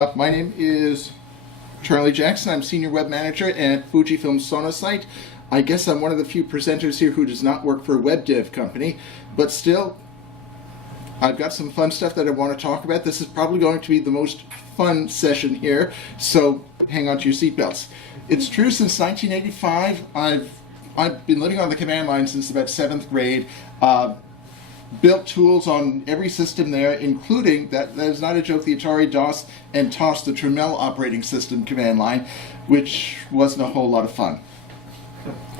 My name is Charlie Jackson. I'm Senior Web Manager at Fujifilm Sonosite. I guess I'm one of the few presenters here who does not work for a web dev company, but still, I've got some fun stuff that I want to talk about. This is probably going to be the most fun session here, so hang on to your seatbelts. It's true, since 1985, I've been living on the command line since about 7th grade. Built tools on every system there, including, that is not a joke, the Atari DOS and TOS, the Tramiel operating system command line, which wasn't a whole lot of fun.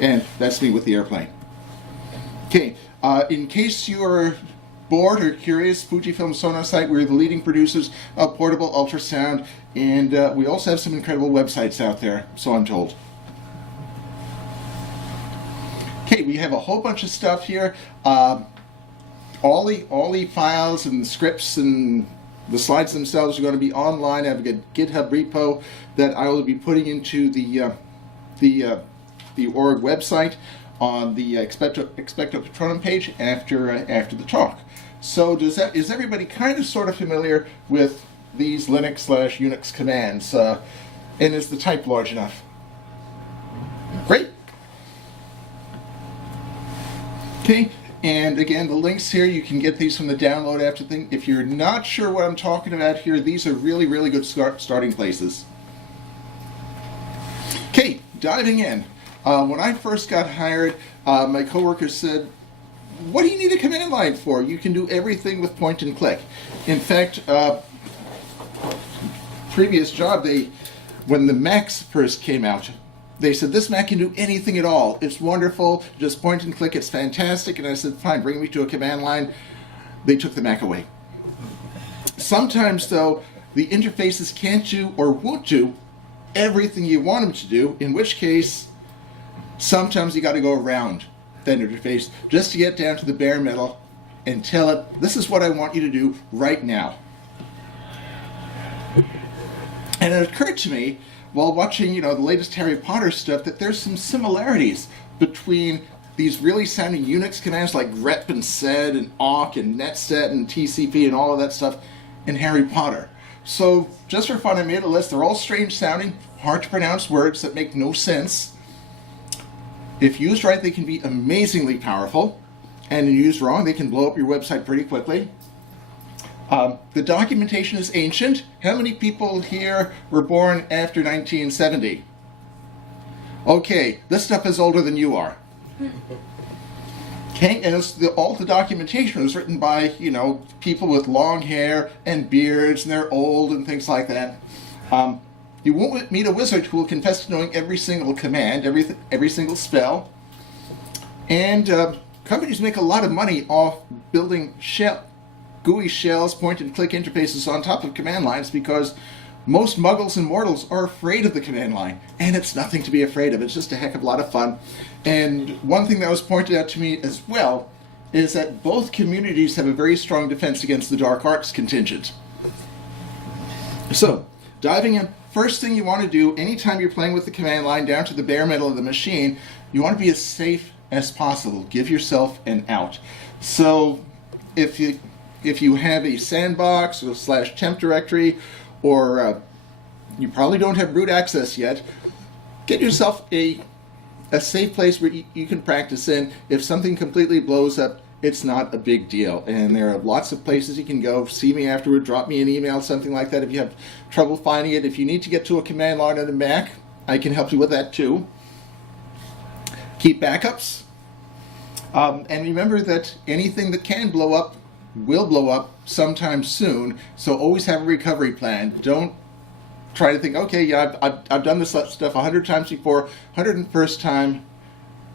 And that's me with the airplane. Okay, in case you're bored or curious, Fujifilm Sonosite, we're the leading producers of portable ultrasound, and we also have some incredible websites out there, so I'm told. Okay, we have a whole bunch of stuff here. All the files and scripts and the slides themselves are going to be online. I have a GitHub repo that I will be putting into the org website on the Expecto Patronum page after the talk. So is everybody kind of sort of familiar with these Linux/Unix commands? And is the type large enough? Great. Okay. And again, the links here, you can get these from the download after thing. If you're not sure what I'm talking about here, these are really, really good starting places. Okay, diving in. When I first got hired, my coworkers said, "What do you need a command line for? You can do everything with point and click." In fact, previous job, when the Macs first came out, they said, "This Mac can do anything at all. It's wonderful. Just point and click. It's fantastic." And I said, "Fine, bring me to a command line." They took the Mac away. Sometimes, though, the interfaces can't do or won't do everything you want them to do, in which case, sometimes you got to go around that interface just to get down to the bare metal and tell it, "This is what I want you to do right now." And it occurred to me, while watching, the latest Harry Potter stuff, that there's some similarities between these really sounding Unix commands like grep and sed and awk and netset and tcp and all of that stuff in Harry Potter. So just for fun, I made a list. They're all strange sounding, hard to pronounce words that make no sense. If used right, they can be amazingly powerful, and if used wrong, they can blow up your website pretty quickly. The documentation is ancient. How many people here were born after 1970? Okay, this stuff is older than you are. Okay, and all the documentation was written by, people with long hair and beards, and they're old and things like that. You won't meet a wizard who will confess to knowing every single command, every single spell. And companies make a lot of money off building GUI shells, point-and-click interfaces on top of command lines, because most muggles and mortals are afraid of the command line, and it's nothing to be afraid of. It's just a heck of a lot of fun. And one thing that was pointed out to me as well is that both communities have a very strong defense against the dark arts contingent. So, diving in, first thing you want to do anytime you're playing with the command line down to the bare metal of the machine, you want to be as safe as possible. Give yourself an out. So, if you have a sandbox or /temp directory, or you probably don't have root access yet, get yourself a safe place where you can practice in. If something completely blows up, it's not a big deal. And there are lots of places you can go. See me afterward, drop me an email, something like that if you have trouble finding it. If you need to get to a command line on a Mac, I can help you with that too. Keep backups. And remember that anything that can blow up will blow up sometime soon, so always have a recovery plan. Don't try to think, okay, yeah, I've done this stuff 100 times before, 101st time,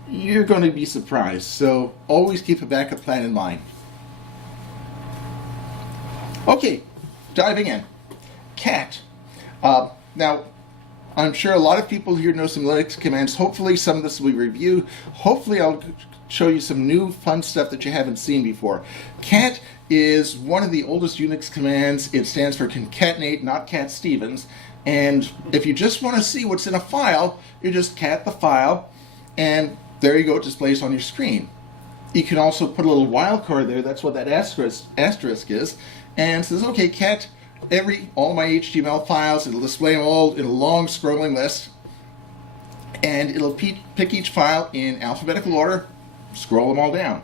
you're going to be surprised. So always keep a backup plan in mind. Okay, diving in. Cat. Now, I'm sure a lot of people here know some Linux commands. Hopefully some of this will be reviewed. Hopefully I'll show you some new fun stuff that you haven't seen before. Cat is one of the oldest Unix commands. It stands for concatenate, not Cat Stevens. And if you just want to see what's in a file, you just cat the file, and there you go, it displays on your screen. You can also put a little wildcard there, that's what that asterisk is, and says, okay, cat all my HTML files. It'll display them all in a long scrolling list, and it'll pick each file in alphabetical order, scroll them all down.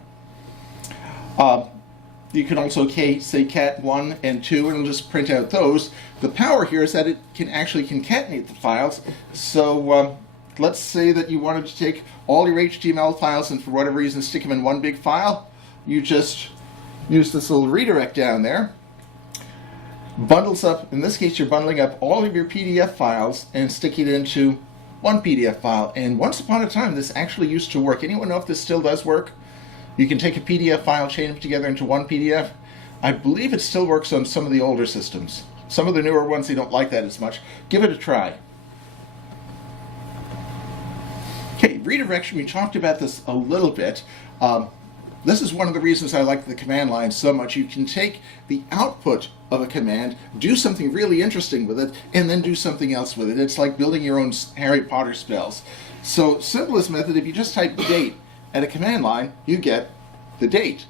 You can also say cat 1 and 2, and it'll just print out those. The power here is that it can actually concatenate the files. So let's say that you wanted to take all your HTML files and for whatever reason stick them in one big file. You just use this little redirect down there. Bundles up, in this case you're bundling up all of your PDF files and sticking it into one PDF file. And once upon a time this actually used to work. Anyone know if this still does work? You can take a PDF file, chain them together into one PDF. I believe it still works on some of the older systems. Some of the newer ones, they don't like that as much. Give it a try. Okay, redirection, we talked about this a little bit. This is one of the reasons I like the command line so much. You can take the output of a command, do something really interesting with it, and then do something else with it. It's like building your own Harry Potter spells. So, simplest method, if you just type date at a command line, you get the date.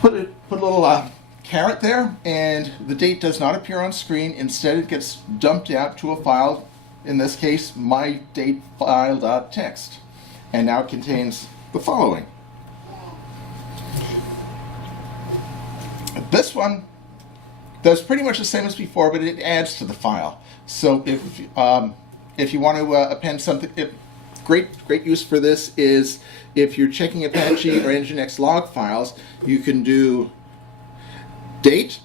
Put a little caret there, and the date does not appear on screen. Instead, it gets dumped out to a file, in this case, mydatefile.txt. And now it contains the following. This one does pretty much the same as before, but it adds to the file. So if you want to append something, great use for this is if you're checking Apache or Nginx log files, you can do date,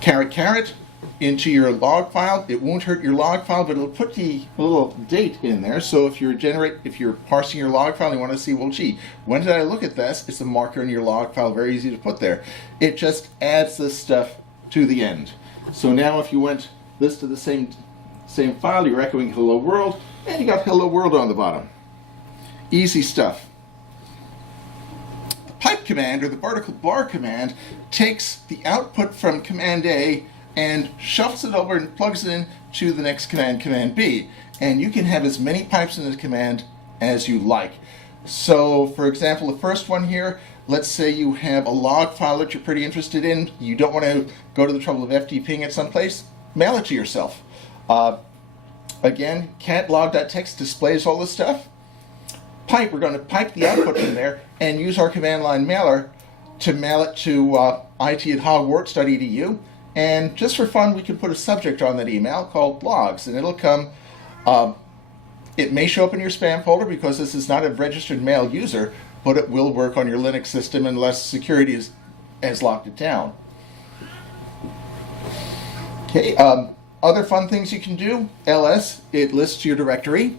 caret into your log file. It won't hurt your log file, but it'll put the little date in there. So if you're parsing your log file and you want to see, well, gee, when did I look at this? It's a marker in your log file, very easy to put there. It just adds this stuff to the end. So now if you went this to the same file, you're echoing hello world, and you got hello world on the bottom. Easy stuff. The pipe command, or the vertical bar command, takes the output from command A and shuffles it over and plugs it in to the next command, command B. And you can have as many pipes in the command as you like. So, for example, the first one here, let's say you have a log file that you're pretty interested in. You don't want to go to the trouble of FTPing it someplace. Mail it to yourself. Again, cat log.txt displays all this stuff. Pipe, we're going to pipe the output in there and use our command line mailer to mail it to it@hogwarts.edu. And just for fun, we can put a subject on that email called logs, and it'll come. It may show up in your spam folder because this is not a registered mail user, but it will work on your Linux system unless security has locked it down. Okay. Other fun things you can do, ls, it lists your directory,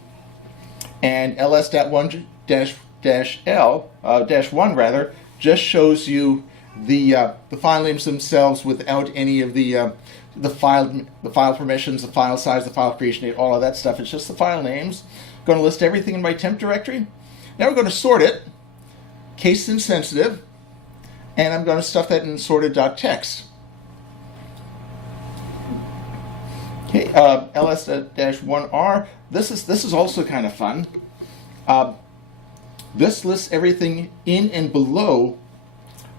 and ls.1-1 just shows you the file names themselves without any of the file permissions, the file size, the file creation date, all of that stuff. It's just the file names. I'm going to list everything in my temp directory. Now we're going to sort it, case insensitive, and I'm going to stuff that in sorted.txt. Okay, ls-1r. This is also kind of fun. This lists everything in and below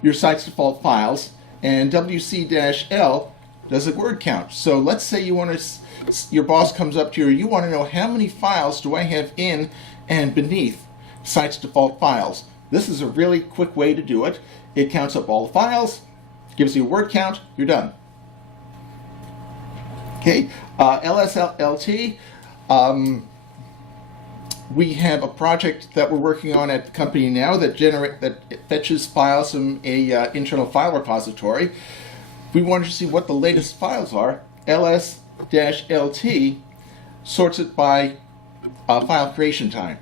your site's default files, and wc-l does a word count. So let's say your boss comes up to you, you want to know how many files do I have in and beneath site's default files. This is a really quick way to do it. It counts up all the files, gives you a word count, you're done. Okay, LSLT, we have a project that we're working on at the company now that fetches files from a internal file repository. We wanted to see what the latest files are. ls-lt sorts it by file creation time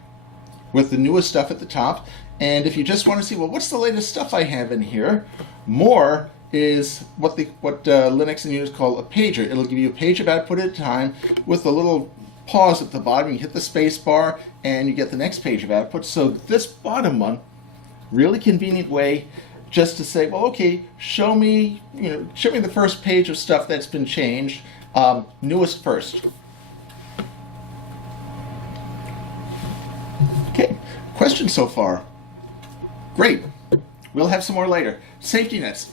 with the newest stuff at the top. And if you just want to see, well, what's the latest stuff I have in here? More is what Linux and Unix call a pager. It'll give you a page of output at a time with a little pause at the bottom. You hit the space bar and you get the next page of output. So this bottom one, really convenient way just to say, well, okay, show me the first page of stuff that's been changed, newest first. Okay, questions so far? Great. We'll have some more later. Safety nets.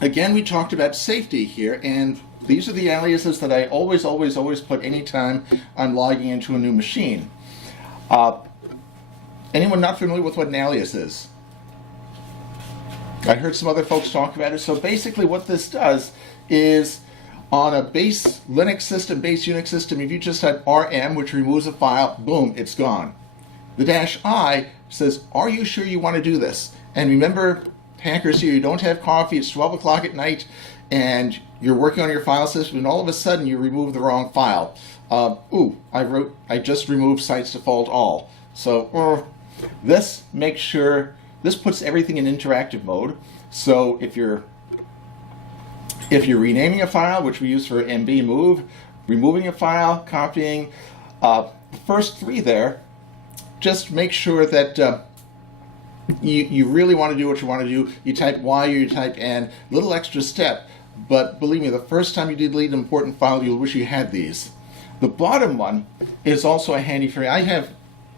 again, we talked about safety here, and these are the aliases that I always put anytime I'm logging into a new machine. Anyone not familiar with what an alias is? I heard some other folks talk about it. So basically what this does is, on a base Linux system, base Unix system, if you just had rm, which removes a file, boom, it's gone. The -I says, are you sure you want to do this? And remember, hackers here, you don't have coffee, it's 12 o'clock at night, and you're working on your file system, and all of a sudden you remove the wrong file. I just removed sites default all. So this makes sure, this puts everything in interactive mode. So if you're renaming a file, which we use for MB move, removing a file, copying, the first three there, just make sure that you really want to do what you want to do. You type Y or you type N, little extra step, but believe me, the first time you delete an important file, you'll wish you had these. The bottom one is also a handy for me. I have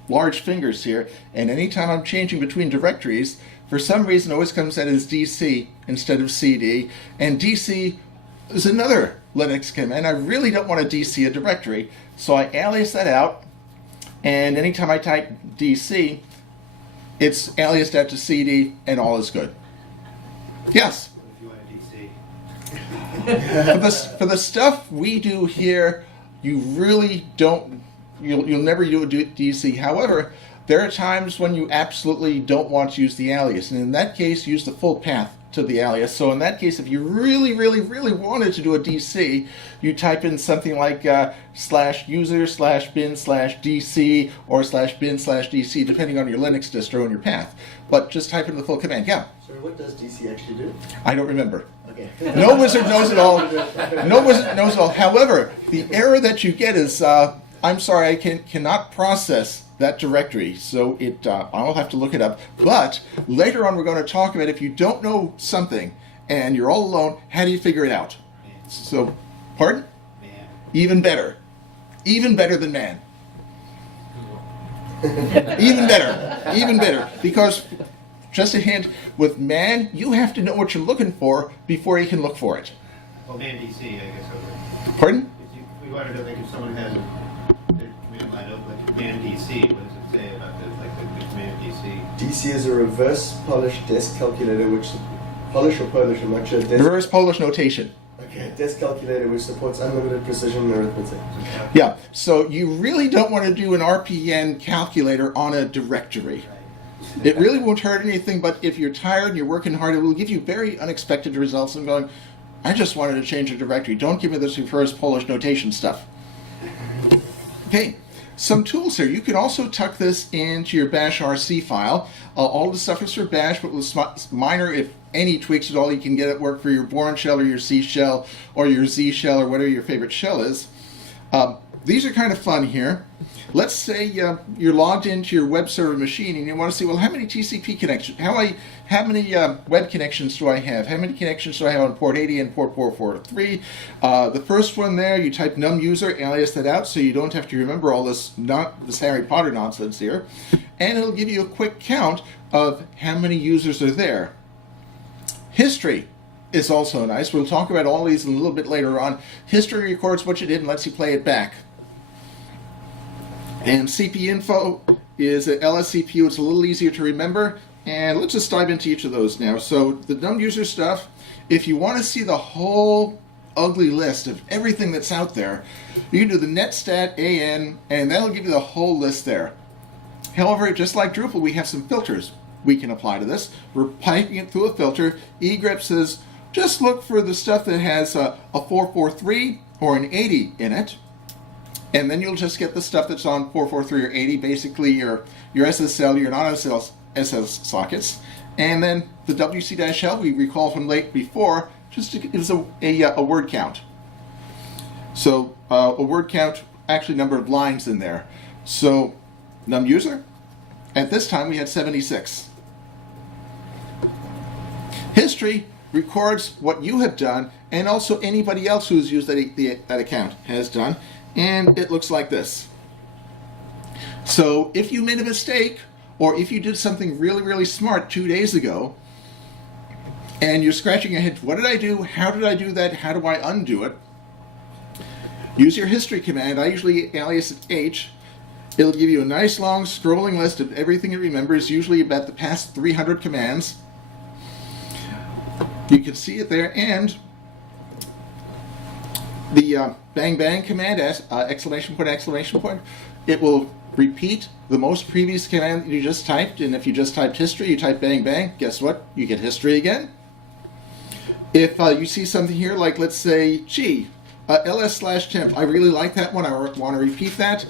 large fingers here, and anytime I'm changing between directories, for some reason it always comes out as DC instead of CD, and DC is another Linux command. I really don't want to DC a directory, so I alias that out, and anytime I type DC, it's aliased out to CD, and all is good. Yes? What if you want a DC? For the stuff we do here, you really don't, you'll never do a DC. However, there are times when you absolutely don't want to use the alias, and in that case, use the full path to the alias. So in that case, if you really wanted to do a DC, you type in something like /user/bin/dc or /bin/dc, depending on your Linux distro and your path. But just type in the full command. Yeah? So what does DC actually do? I don't remember. Okay. No wizard knows it all. No wizard knows it all. However, the error that you get is, I'm sorry, I cannot process that directory, so I'll have to look it up. But later on, we're going to talk about if you don't know something and you're all alone, how do you figure it out? Man. So, pardon? Man. Even better than man. Even better, because just a hint, with man, you have to know what you're looking for before you can look for it. Well, man DC, I guess I would. Pardon? If we wanted to, like, if someone has their command line open, like man DC, what does it say about the command DC? DC is a reverse Polish desk calculator, which Polish or Polish, I'm not sure. Reverse Polish notation. Okay, desk calculator which supports unlimited precision in arithmetic. Yeah, so you really don't want to do an RPN calculator on a directory. It really won't hurt anything, but if you're tired and you're working hard, it will give you very unexpected results and going, I just wanted to change a directory. Don't give me this reverse Polish notation stuff. Okay, some tools here. You can also tuck this into your bashrc file. All the stuff is for bash, but with minor, if any tweaks at all, you can get it work for your Bourne shell or your C shell or your Z shell or whatever your favorite shell is. These are kind of fun here. Let's say you're logged into your web server machine and you want to see, well, how many TCP connections, how many web connections do I have? How many connections do I have on port 80 and port 443? The first one there, you type num user, alias that out, so you don't have to remember all this Harry Potter nonsense here. And it'll give you a quick count of how many users are there. History is also nice. We'll talk about all these a little bit later on. History records what you did and lets you play it back. And CP info is an LSCPU. It's a little easier to remember. And let's just dive into each of those now. So the num user stuff, if you want to see the whole ugly list of everything that's out there, you can do the netstat an, and that'll give you the whole list there. However, just like Drupal, we have some filters we can apply to this. We're piping it through a filter. egrep says, just look for the stuff that has a 443 or an 80 in it. And then you'll just get the stuff that's on 443 or 80, basically your SSL, your non-SSL sockets. And then the WC-L we recall from late before just gives a word count. So a word count, actually number of lines in there. So num user, at this time we had 76. History records what you have done and also anybody else who's used that account has done. And it looks like this. So if you made a mistake, or if you did something really smart 2 days ago, and you're scratching your head, what did I do? How did I do that? How do I undo it? Use your history command. I usually alias it H. It'll give you a nice long scrolling list of everything it remembers, usually about the past 300 commands. You can see it there, and the bang bang command, exclamation point, it will repeat the most previous command that you just typed, and if you just typed history, you type bang bang, guess what? You get history again. If you see something here, like let's say, gee, ls/temp, I really like that one, I want to repeat that,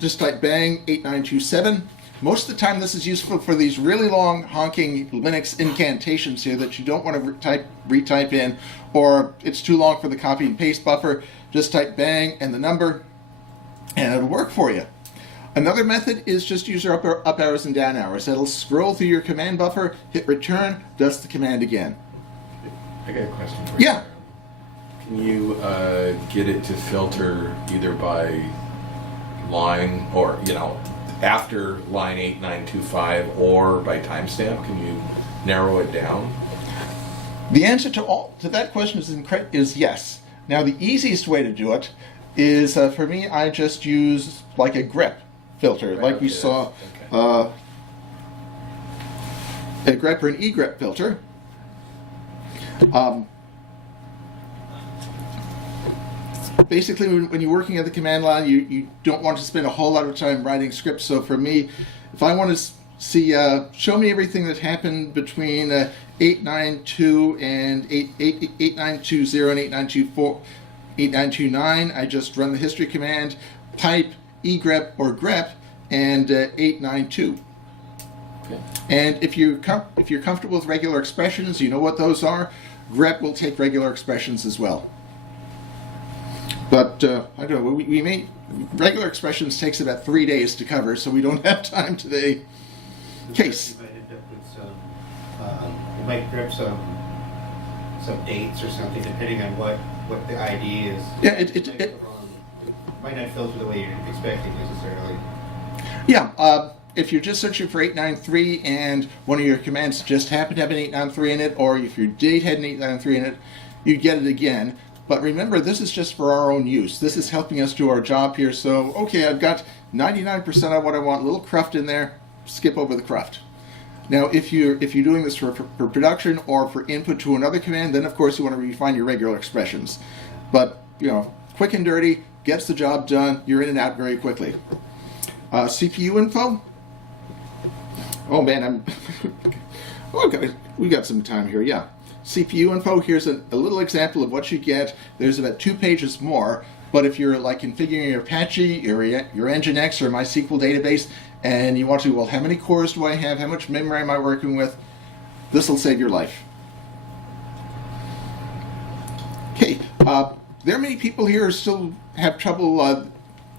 just type bang 8927. Most of the time this is useful for these really long honking Linux incantations here that you don't want to retype in, or it's too long for the copy and paste buffer. Just type bang and the number, and it'll work for you. Another method is just use your up arrows and down arrows. It'll scroll through your command buffer, hit return, does the command again. I got a question for you. Yeah. Can you get it to filter either by line or, after line 8925 or by timestamp? Can you narrow it down? The answer to that question is yes. Now the easiest way to do it is, for me, I just use like a grep filter, Right, like we okay, saw okay. a grep or an egrep filter. Basically, when you're working at the command line, you don't want to spend a whole lot of time writing scripts. So for me, if I want to see, show me everything that happened between 892 and 8920 and 8924, 8929, I just run the history command, type egrep or grep, and 892. Okay. And if you're comfortable with regular expressions, you know what those are. Grep will take regular expressions as well. But I don't know. Regular expressions takes about 3 days to cover, so we don't have time today. Case. You might end up with some. You might grab some dates or something, depending on what the ID is. Yeah, It might not filter the way you're expecting necessarily. Yeah. If you're just searching for 893 and one of your commands just happened to have an 893 in it, or if your date had an 893 in it, you get it again. But remember, this is just for our own use. This is helping us do our job here. So, okay, I've got 99% of what I want, a little cruft in there, skip over the cruft. Now, if you're doing this for production or for input to another command, then of course you want to refine your regular expressions. But, quick and dirty, gets the job done, you're in and out very quickly. CPU info. Oh man, okay, we got some time here, yeah. CPU info, here's a little example of what you get. There's about 2 pages more, but if you're like configuring your Apache, your Nginx or MySQL database, and you want to, well, how many cores do I have? How much memory am I working with? This will save your life. Okay, there are many people here who still have trouble.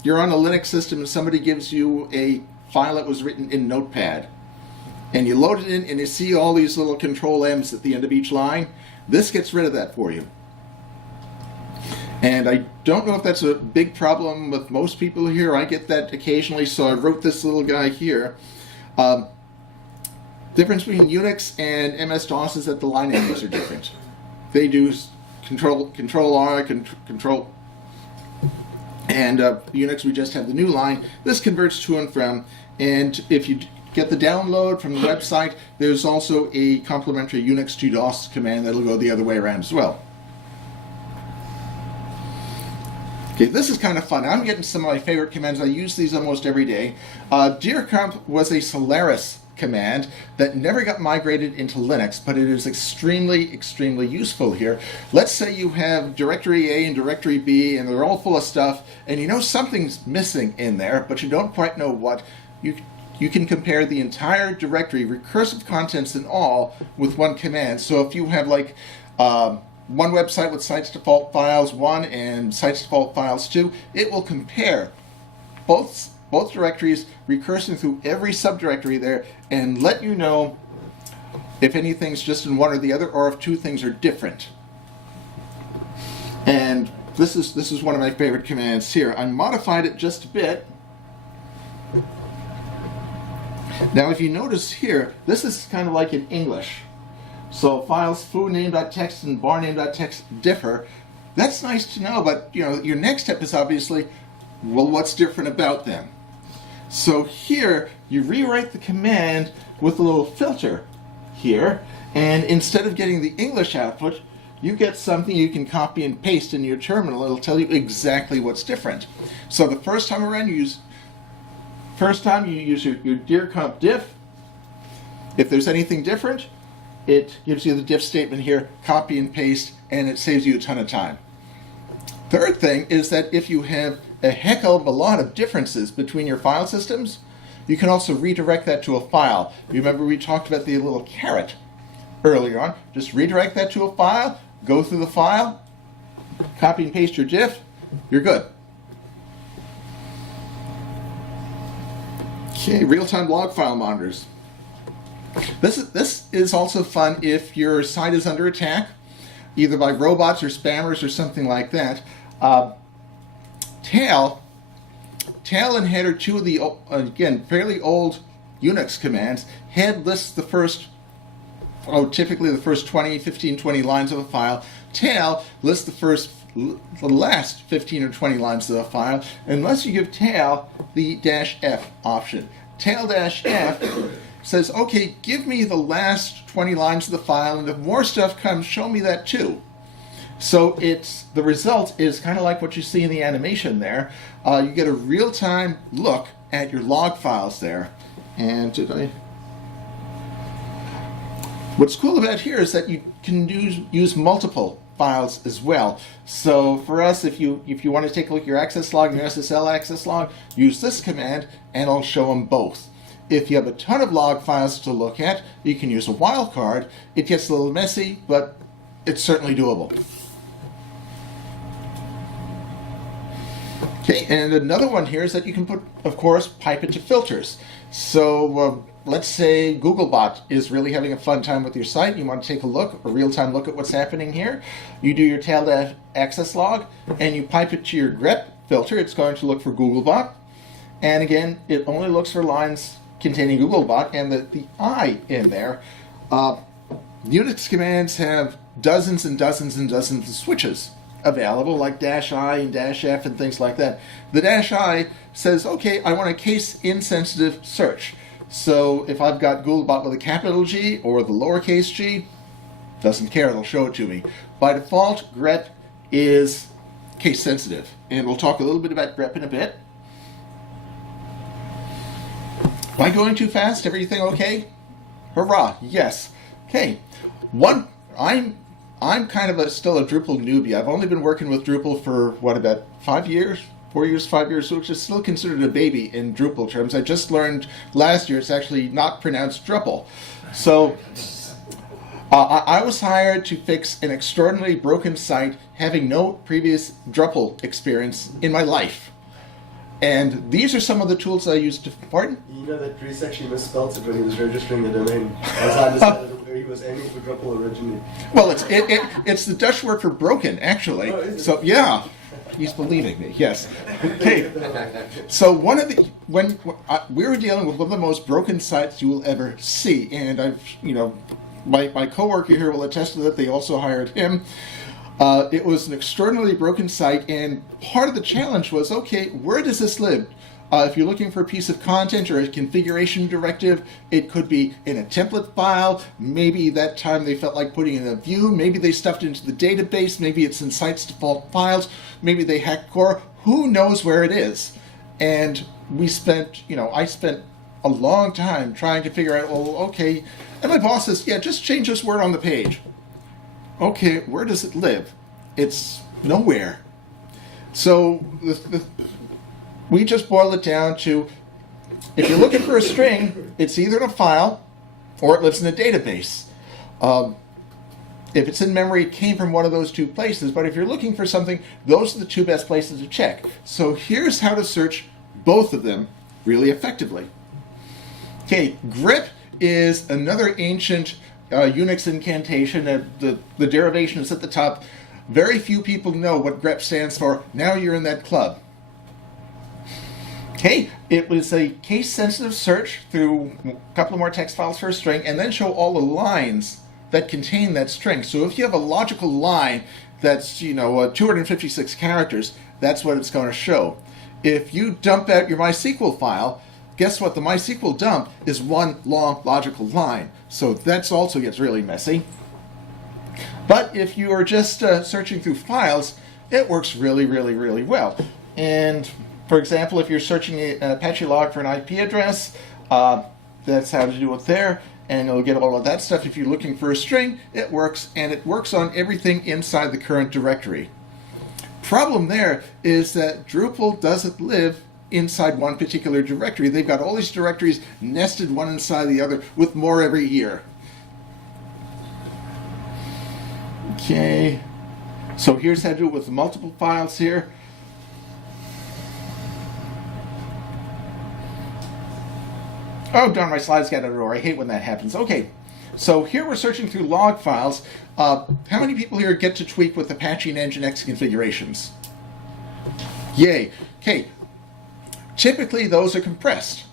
You're on a Linux system and somebody gives you a file that was written in Notepad. And you load it in and you see all these little control M's at the end of each line. This gets rid of that for you. And I don't know if that's a big problem with most people here. I get that occasionally, so I wrote this little guy here. Difference between Unix and MS-DOS is that the line names are different. They do Control-R, Control... And Unix, we just have the new line. This converts to and from. And if you get the download from the website, there's also a complementary Unix to DOS command that'll go the other way around as well. Okay, this is kind of fun. I'm getting some of my favorite commands. I use these almost every day. dircmp was a Solaris command that never got migrated into Linux, but it is extremely, extremely useful here. Let's say you have directory A and directory B, and they're all full of stuff, and you know something's missing in there, but you don't quite know what. You can compare the entire directory, recursive contents and all, with one command. So if you have like one website with sites default files 1 and sites default files 2, it will compare both directories, recursing through every subdirectory there, and let you know if anything's just in one or the other, or if 2 things are different. And this is one of my favorite commands here. I modified it just a bit. Now if you notice here, this is kind of like in English. So files foo_name.txt and bar_name.txt differ. That's nice to know, but your next step is obviously, well, what's different about them? So here, you rewrite the command with a little filter here, and instead of getting the English output, you get something you can copy and paste in your terminal. It'll tell you exactly what's different. So the first time around, you use your dircmp diff. If there's anything different, it gives you the diff statement here, copy and paste, and it saves you a ton of time. Third thing is that if you have a heck of a lot of differences between your file systems, you can also redirect that to a file. Remember we talked about the little caret earlier on. Just redirect that to a file, go through the file, copy and paste your diff, you're good. Okay, real-time log file monitors. This is also fun if your site is under attack, either by robots or spammers or something like that. Tail and head are two of the, again, fairly old Unix commands. Head lists the first, typically the first 15, 20 lines of a file. Tail lists the last 15 or 20 lines of a file, unless you give tail the -f option. Tail -f says, okay, give me the last 20 lines of the file, and if more stuff comes, show me that too. So the result is kind of like what you see in the animation there. You get a real-time look at your log files there. And what's cool about here is that you can use multiple files as well. So for us, if you want to take a look at your access log and your SSL access log, use this command and it'll show them both. If you have a ton of log files to look at, you can use a wildcard. It gets a little messy, but it's certainly doable. Okay, and another one here is that you can put, of course, pipe into filters. So let's say Googlebot is really having a fun time with your site. You want to take a real-time look at what's happening here. You do your tail access log, and you pipe it to your grep filter. It's going to look for Googlebot. And again, it only looks for lines containing Googlebot, and the I in there. Unix commands have dozens and dozens and dozens of switches available, like -i and -f and things like that. The -i says, okay, I want a case-insensitive search. So if I've got Googlebot with a capital G or the lowercase g, doesn't care, it'll show it to me. By default, grep is case-sensitive, and we'll talk a little bit about grep in a bit. Am I going too fast? Everything okay? Hurrah, yes. Okay, I'm kind of still a Drupal newbie. I've only been working with Drupal for, about 5 years? 4 years, 5 years, which is still considered a baby in Drupal terms. I just learned last year it's actually not pronounced Drupal. So I was hired to fix an extraordinarily broken site having no previous Drupal experience in my life. And these are some of the tools I used to... Pardon? You know that Reese actually misspelled it when he was registering the domain. As I understand it, he was aiming for Drupal originally. Well, it's the Dutch word for broken, actually. Oh, is it? So yeah, he's believing me. Yes. Okay. So we were dealing with one of the most broken sites you will ever see, and my coworker here will attest to that. They also hired him. It was an extraordinarily broken site, and part of the challenge was, okay, where does this live? If you're looking for a piece of content or a configuration directive, it could be in a template file. Maybe that time they felt like putting it in a view. Maybe they stuffed it into the database. Maybe it's in site's default files. Maybe they hacked core. Who knows where it is? And I spent a long time trying to figure out, well, okay. And my boss says, yeah, just change this word on the page. Okay, where does it live? It's nowhere. So we just boil it down to, if you're looking for a string, it's either in a file or it lives in a database. If it's in memory, it came from one of those two places, but if you're looking for something, those are the two best places to check. So here's how to search both of them really effectively. Okay, grep is another ancient Unix incantation. The derivation is at the top. Very few people know what grep stands for. Now you're in that club. Okay, it was a case-sensitive search through a couple of more text files for a string, and then show all the lines that contain that string. So if you have a logical line that's 256 characters, that's what it's going to show. If you dump out your MySQL file, guess what? The MySQL dump is one long logical line. So that's also gets really messy. But if you are just searching through files, it works really, really, really well. And for example, if you're searching an Apache log for an IP address, that's how to do it there. And it'll get all of that stuff. If you're looking for a string, it works, and it works on everything inside the current directory. Problem there is that Drupal doesn't live inside one particular directory. They've got all these directories nested one inside the other with more every year. Okay, so here's how to do it with multiple files here. Oh, darn, my slides got out of order. I hate when that happens. Okay, so here we're searching through log files. How many people here get to tweak with Apache and Nginx configurations? Yay. Okay, typically those are compressed.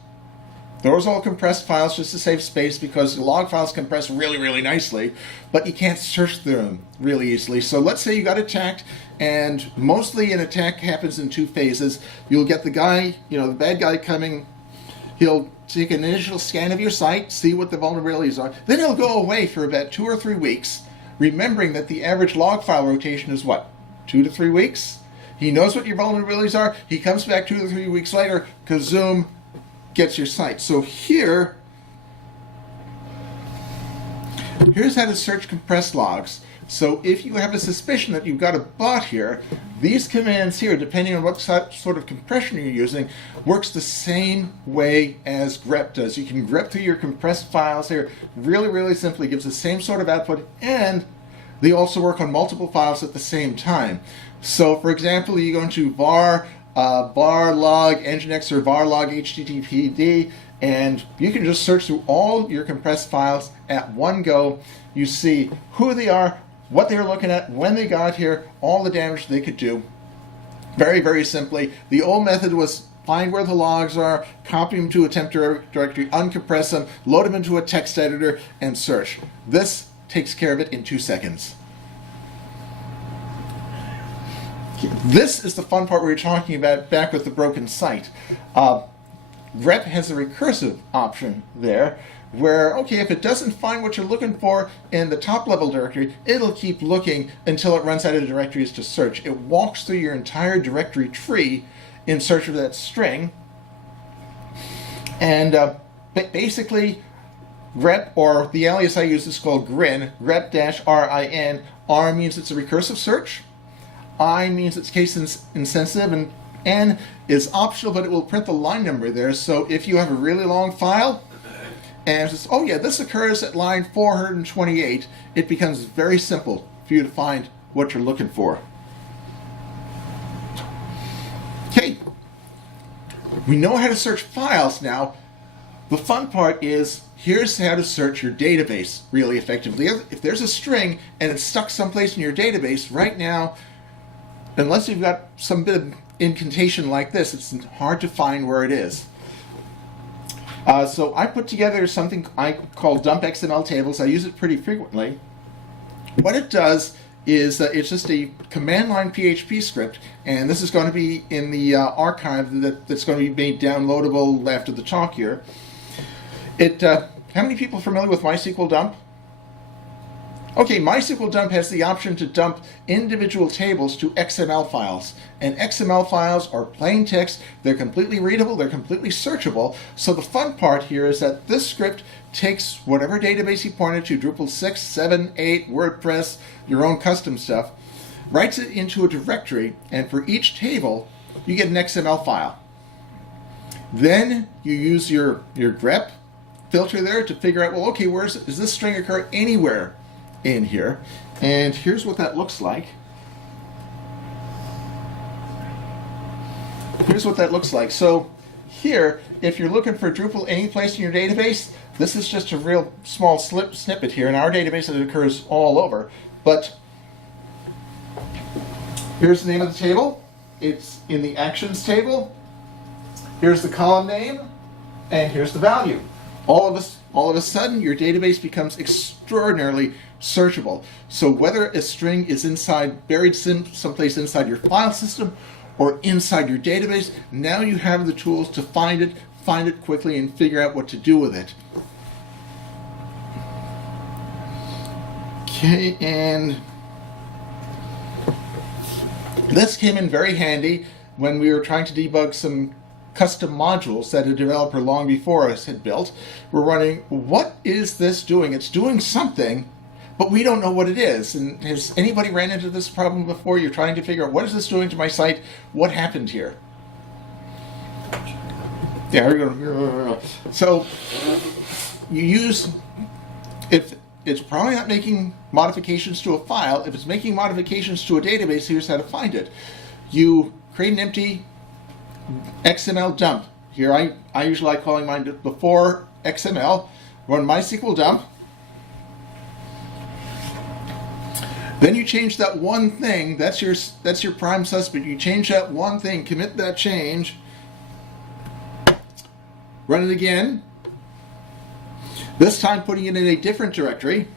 Those are all compressed files just to save space because the log files compress really, really nicely, but you can't search through them really easily. So let's say you got attacked, and mostly an attack happens in two phases. You'll get the guy, the bad guy coming. He'll take an initial scan of your site, see what the vulnerabilities are. Then he'll go away for about 2 or 3 weeks, remembering that the average log file rotation is what? 2 to 3 weeks? He knows what your vulnerabilities are. He comes back 2 to 3 weeks later, kazoom, gets your site. So here's how to search compressed logs. So if you have a suspicion that you've got a bot here, these commands here, depending on what sort of compression you're using, works the same way as grep does. You can grep through your compressed files here really, really simply. It gives the same sort of output, and they also work on multiple files at the same time. So for example, you go into var log nginx or var log httpd, and you can just search through all your compressed files at one go. You see who they are, what they were looking at, when they got here, all the damage they could do. Very, very simply. The old method was find where the logs are, copy them to a temp directory, uncompress them, load them into a text editor, and search. This takes care of it in 2 seconds. This is the fun part we were talking about back with the broken site. Grep has a recursive option there where, okay, if it doesn't find what you're looking for in the top level directory, it'll keep looking until it runs out of directories to search. It walks through your entire directory tree in search of that string. And basically, grep, or the alias I use is called grin, grep-rin. R means it's a recursive search. I means it's case insensitive, and N is optional, but it will print the line number there. So if you have a really long file, and it says, oh yeah, this occurs at line 428, it becomes very simple for you to find what you're looking for. Okay, we know how to search files now. The fun part is, here's how to search your database really effectively. If there's a string and it's stuck someplace in your database right now, unless you've got some bit of indentation like this, it's hard to find where it is. So I put together something I call dumpXMLtables. I use it pretty frequently. What it does is it's just a command line PHP script, and this is going to be in the archive that's going to be made downloadable after the talk here. How many people are familiar with MySQL dump? Okay, MySQL dump has the option to dump individual tables to XML files. And XML files are plain text, they're completely readable, they're completely searchable. So the fun part here is that this script takes whatever database you pointed to, Drupal 6, 7, 8, WordPress, your own custom stuff, writes it into a directory, and for each table, you get an XML file. Then you use your grep filter there to figure out, well, okay, does this string occur anywhere in here? And here's what that looks like. Here's what that looks like. So here, if you're looking for Drupal any place in your database, this is just a real small snippet here. In our database, it occurs all over. But here's the name of the table. It's in the actions table. Here's the column name, and here's the value. all of a sudden your database becomes extraordinarily searchable. So whether a string is buried someplace inside your file system or inside your database, now you have the tools to find it quickly and figure out what to do with it. Okay, and this came in very handy when we were trying to debug some custom modules that a developer long before us had built. We're running, what is this doing? It's doing something, but we don't know what it is. And has anybody ran into this problem before? You're trying to figure out, what is this doing to my site? What happened here? Yeah, we're going. So you use, if it's probably not making modifications to a file. If it's making modifications to a database, here's how to find it. You create an empty XML dump. Here I usually like calling mine before XML. Run MySQL dump. Then you change that one thing. That's your prime suspect. You change that one thing, commit that change, run it again. This time putting it in a different directory,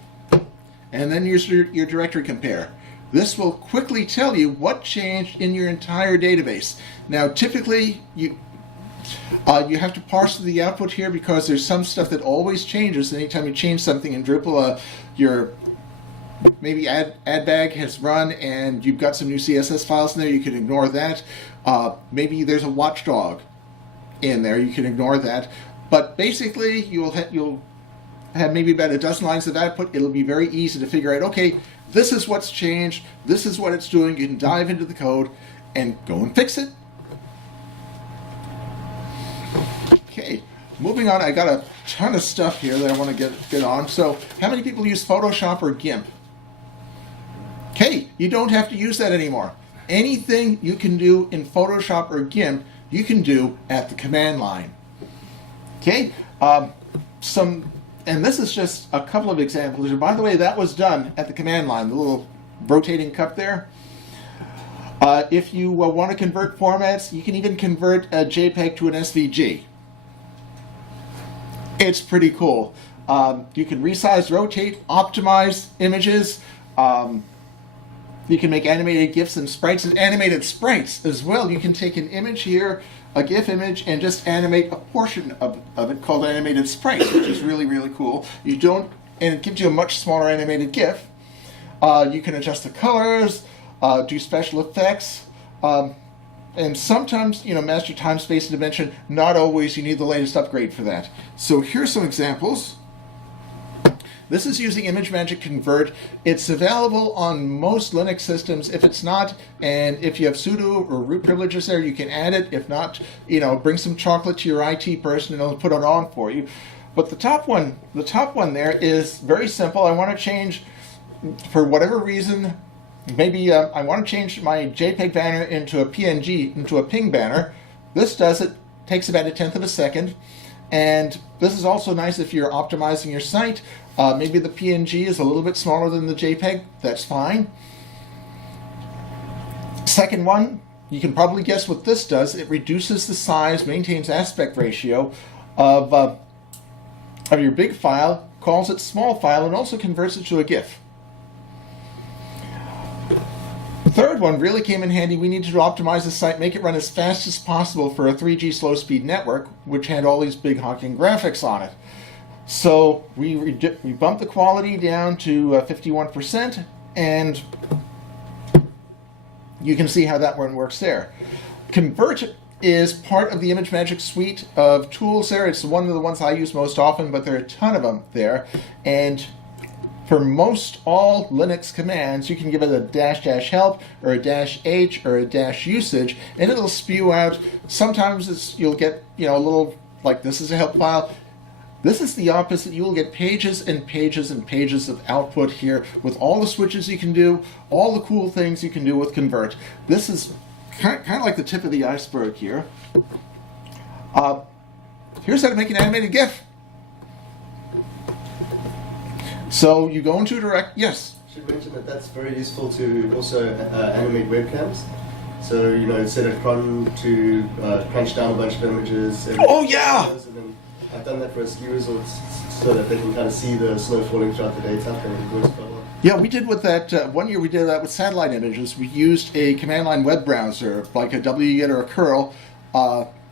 and then use your directory compare. This will quickly tell you what changed in your entire database. Now, typically, you have to parse the output here because there's some stuff that always changes anytime you change something in Drupal. Your maybe add bag has run and you've got some new CSS files in there. You can ignore that. Maybe there's a watchdog in there. You can ignore that. But basically, you'll have maybe about a dozen lines of output. It'll be very easy to figure out, okay, this is what's changed, this is what it's doing. You can dive into the code and go and fix it. Okay, moving on, I got a ton of stuff here that I want to get on. So, how many people use Photoshop or GIMP? Okay, you don't have to use that anymore. Anything you can do in Photoshop or GIMP, you can do at the command line. Okay, and this is just a couple of examples. And by the way, that was done at the command line, the little rotating cup there. If you want to convert formats, you can even convert a JPEG to an SVG. It's pretty cool. You can resize, rotate, optimize images. You can make animated GIFs and sprites, and animated sprites as well. You can take an image here, a GIF image, and just animate a portion of it called animated sprites, which is really, really cool. And it gives you a much smaller animated GIF. You can adjust the colors, do special effects, and sometimes, master time, space, and dimension. Not always. You need the latest upgrade for that. So here's some examples. This is using ImageMagick Convert. It's available on most Linux systems. If it's not, and if you have sudo or root privileges there, you can add it. If not, bring some chocolate to your IT person and they'll put it on for you. But the top one there is very simple. I want to change, for whatever reason, maybe I want to change my JPEG banner into a PNG, into a ping banner. This does it. Takes about 1/10 of a second. And this is also nice if you're optimizing your site. Maybe the PNG is a little bit smaller than the JPEG. That's fine. Second one, you can probably guess what this does. It reduces the size, maintains aspect ratio of your big file, calls it small file, and also converts it to a GIF. Third one really came in handy. We needed to optimize the site, make it run as fast as possible for a 3G slow speed network, which had all these big honking graphics on it. So we bumped the quality down to 51%, and you can see how that one works there. Convert is part of the ImageMagick suite of tools there. It's one of the ones I use most often, but there are a ton of them there. And for most all Linux commands, you can give it a --help or a -h or a -usage, and it'll spew out. Sometimes you'll get a little like this is a help file. This is the opposite. You will get pages and pages and pages of output here with all the switches you can do, all the cool things you can do with Convert. This is kind of like the tip of the iceberg here. Here's how to make an animated GIF. So you go into direct, yes? I should mention that that's very useful to also animate webcams. So, set a cron to crunch down a bunch of images. Oh, yeah! And then I've done that for ski resorts so that they can kind of see the snow falling throughout the daytime and it works quite well. Yeah, we did with that, one year we did that with satellite images. We used a command line web browser, like a wget or a curl,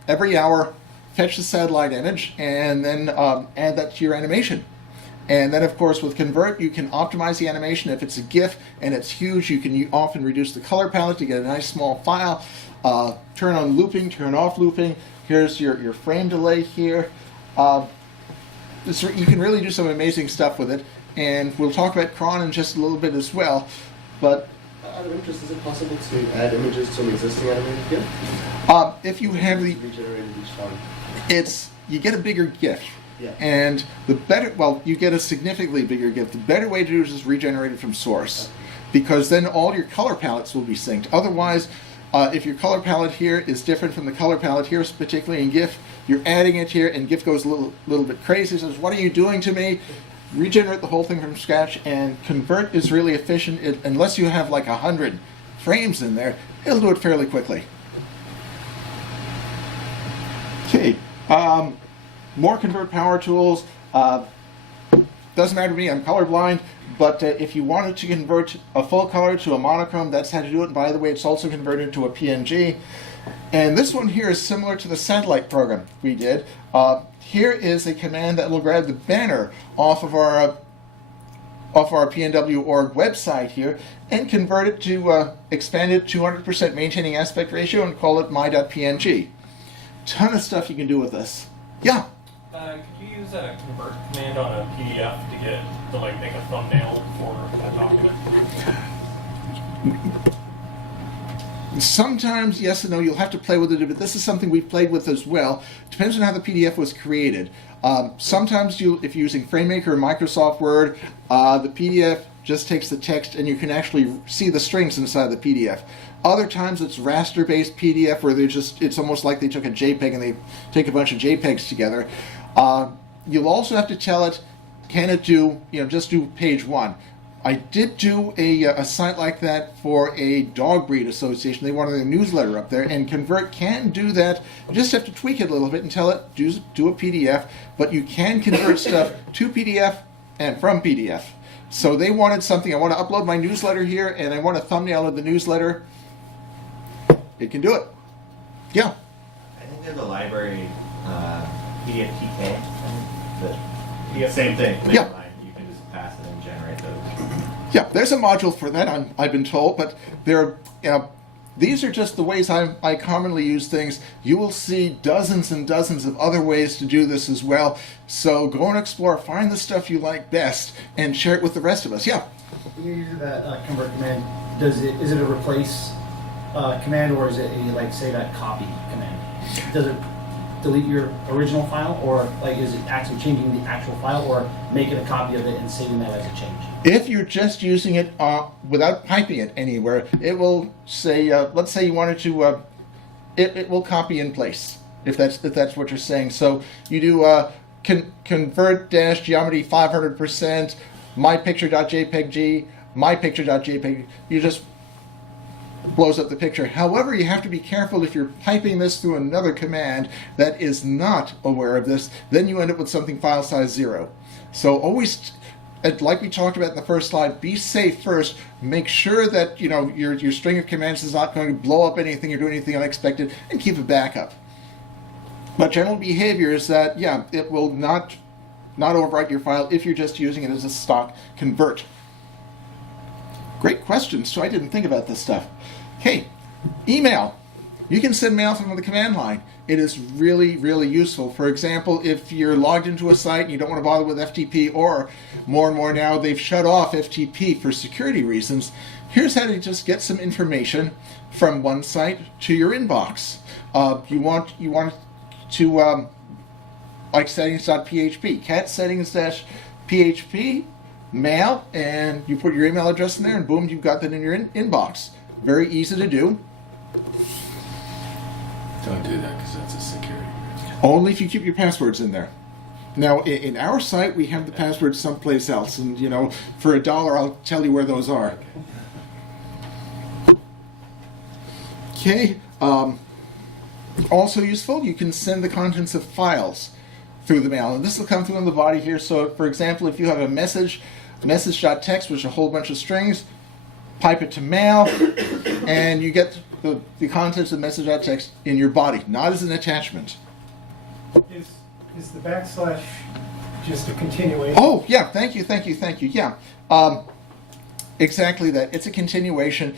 every hour, fetch the satellite image, and then add that to your animation. And then, of course, with Convert, you can optimize the animation. If it's a GIF and it's huge, you can often reduce the color palette to get a nice small file. Turn on looping, turn off looping. Here's your frame delay here. You can really do some amazing stuff with it. And we'll talk about cron in just a little bit as well. But Out of interest, is it possible to add images to an existing animated GIF? if you have the, Regenerated each time. you get a bigger GIF. Yeah. And the better, well, you get a significantly bigger GIF. The better way to do it is regenerate it from source, because then all your color palettes will be synced. Otherwise, if your color palette here is different from the color palette here, particularly in GIF, you're adding it here, and GIF goes a little bit crazy. It says, "What are you doing to me?" Regenerate the whole thing from scratch, and Convert is really efficient. Unless you have like 100 frames in there, it'll do it fairly quickly. Okay. More Convert power tools. Doesn't matter to me, I'm colorblind, but if you wanted to convert a full color to a monochrome, that's how to do it. And by the way, it's also converted to a PNG. And this one here is similar to the satellite program we did. Here is a command that will grab the banner off of our PNW.org website here and convert it to expand it to 200% maintaining aspect ratio and call it my.png. Ton of stuff you can do with this. Yeah. Could you use a convert command on a PDF to make a thumbnail for a document? Sometimes yes and no. You'll have to play with it, but this is something we've played with as well. Depends on how the PDF was created. Sometimes if you're using FrameMaker or Microsoft Word, the PDF just takes the text and you can actually see the strings inside the PDF. Other times it's raster-based PDF where it's almost like they took a JPEG and they take a bunch of JPEGs together. You'll also have to tell it, can it do, just do page 1. I did do a site like that for a dog breed association. They wanted a newsletter up there, and Convert can do that. You just have to tweak it a little bit and tell it, do a PDF, but you can convert stuff to PDF and from PDF. So they wanted something, I want to upload my newsletter here, and I want a thumbnail of the newsletter. It can do it. Yeah. I think there's a library, PDFTK, but same thing. Yeah. You can just pass it and generate those. Yeah, there's a module for that, I've been told, but these are just the ways I commonly use things. You will see dozens and dozens of other ways to do this as well. So go and explore, find the stuff you like best, and share it with the rest of us. Yeah. When you use that convert command, is it a replace command, or is it say that copy command? Does it delete your original file, or is it actually changing the actual file, or make it a copy of it and saving that as a change? If you're just using it without piping it anywhere, it will say, let's say you wanted to, it will copy in place, if that's what you're saying. So you do convert -geometry 500%, mypicture.jpg, mypicture.jpg. You just blows up the picture. However, you have to be careful if you're piping this through another command that is not aware of this, then you end up with something file size 0. So always, like we talked about in the first slide, be safe first. Make sure that your string of commands is not going to blow up anything or do anything unexpected, and keep a backup. But general behavior is that, it will not overwrite your file if you're just using it as a stock convert. Great question. So I didn't think about this stuff. Okay, email. You can send mail from the command line. It is really, really useful. For example, if you're logged into a site and you don't want to bother with FTP, or more and more now they've shut off FTP for security reasons, here's how to just get some information from one site to your inbox. You want to like settings.php, cat settings-php, mail, and you put your email address in there, and boom, you've got that in your inbox. Very easy to do. Don't do that because that's a security risk. Only if you keep your passwords in there. Now, in our site, we have the passwords someplace else, and for $1, I'll tell you where those are. Okay. Also useful, you can send the contents of files through the mail. And this will come through in the body here. So, for example, if you have a message.txt, which is a whole bunch of strings, pipe it to mail, and you get the contents of message.txt in your body, not as an attachment. Is the backslash just a continuation? Oh, yeah, thank you. Yeah, exactly that. It's a continuation.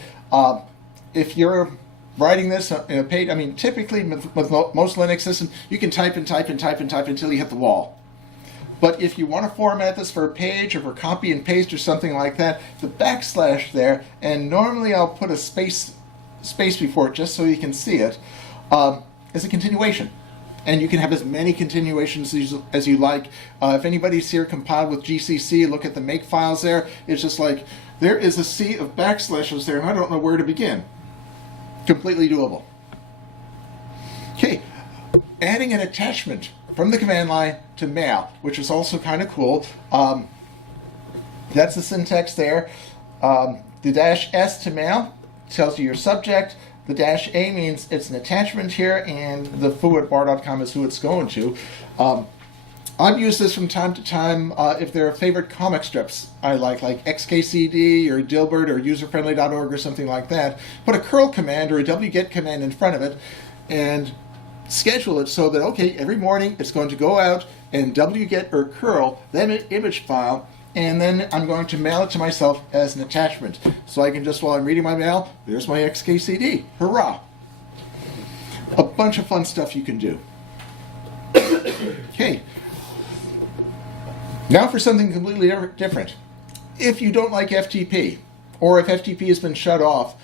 If you're writing this in a page, I mean, typically with most Linux systems, you can type and type and type and type until you hit the wall. But if you want to format this for a page or for copy and paste or something like that, the backslash there, and normally I'll put a space before it just so you can see it, is a continuation. And you can have as many continuations as you like. If anybody's here compiled with GCC, look at the make files there. It's just like, there is a sea of backslashes there, and I don't know where to begin. Completely doable. Okay, adding an attachment from the command line to mail, which is also kind of cool. That's the syntax there. The -s to mail tells you your subject. The -a means it's an attachment here, and the foo@bar.com is who it's going to. I've used this from time to time if there are favorite comic strips I like XKCD or Dilbert or userfriendly.org or something like that. Put a curl command or a wget command in front of it and schedule it so that, okay, every morning it's going to go out and wget or curl that image file, and then I'm going to mail it to myself as an attachment. So I can just, while I'm reading my mail, there's my XKCD. Hurrah! A bunch of fun stuff you can do. Okay. Now for something completely different. If you don't like FTP, or if FTP has been shut off,